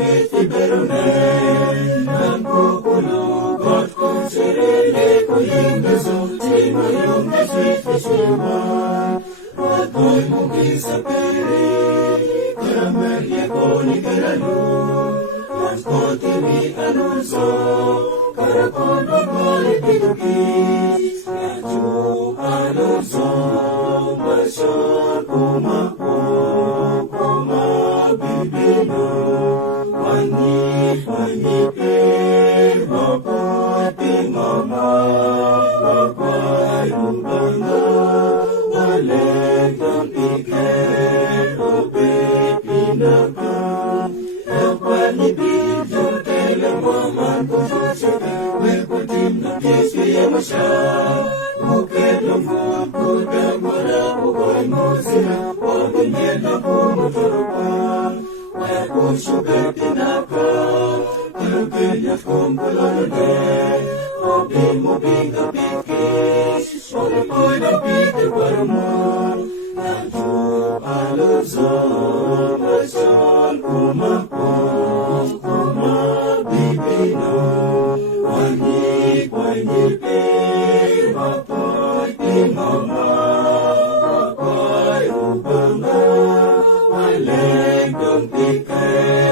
sweet iberunen ng kukulog at kung sarili ko yung gasulti mo yung sweet isiman at ko'y mungkin sa pili karamerya ko ni Karalo at ko timi anunso karakon babalik itugis radyo anunso masyar kumako kumabibino manipin mabuti mama babay ubanga walek ang iken obe pinaka kapalibid yung telemaman ko sa may putim na kis kaya masya bukit ng buko dagwara ukoy mo sila pagingin na pumutulupan kaya ko sugar tinapa kalugilya kong kalalanin obi mo bigapikis wala ko'y napiti para mo radyo aluso masyon kumakong kumabibino wanyipin mapoy timama mapoy ubanga waleng dong pikay